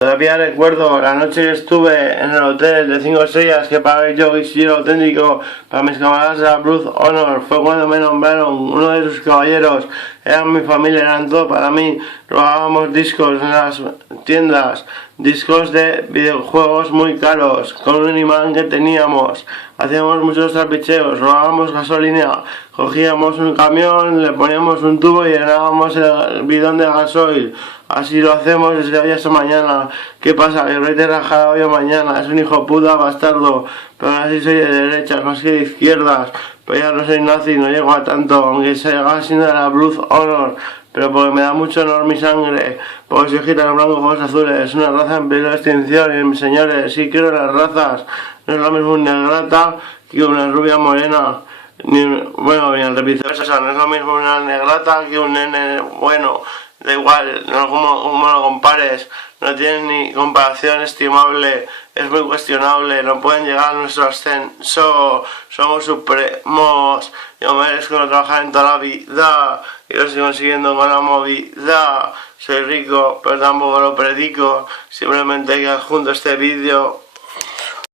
Todavía recuerdo la noche que estuve en el hotel de 5 estrellas que pagué yo y soy el auténtico para mis camaradas de la Blue Honor. Fue cuando me nombraron uno de sus caballeros. Eran mi familia, eran todo para mí. Robábamos discos en las tiendas, discos de videojuegos muy caros, con un imán que teníamos. Hacíamos muchos trapicheos, robábamos gasolina, cogíamos un camión, le poníamos un tubo y llenábamos el bidón de gasoil. Así lo hacemos desde hoy hasta mañana. ¿Qué pasa? Que el rey te rajará hoy o mañana. Es un hijo puta bastardo. Pero aún así soy de derechas más que de izquierdas. Pero ya no soy nazi, no llego a tanto. Aunque se llega siendo de la Blue Honor. Pero porque me da mucho honor mi sangre. Porque soy gitano blanco con ojos azules. Es una raza en peligro de extinción. Y mis señores, sí quiero las razas. No es lo mismo una negrata que una rubia morena. Ni al viceversa, no es lo mismo una negrata que un nene bueno. Da igual, no como lo compares, no tiene ni comparación estimable, es muy cuestionable, no pueden llegar a nuestro ascenso, somos supremos, yo merezco no trabajar en toda la vida, y lo estoy consiguiendo con la movida, soy rico, pero tampoco lo predico, simplemente que adjunto este vídeo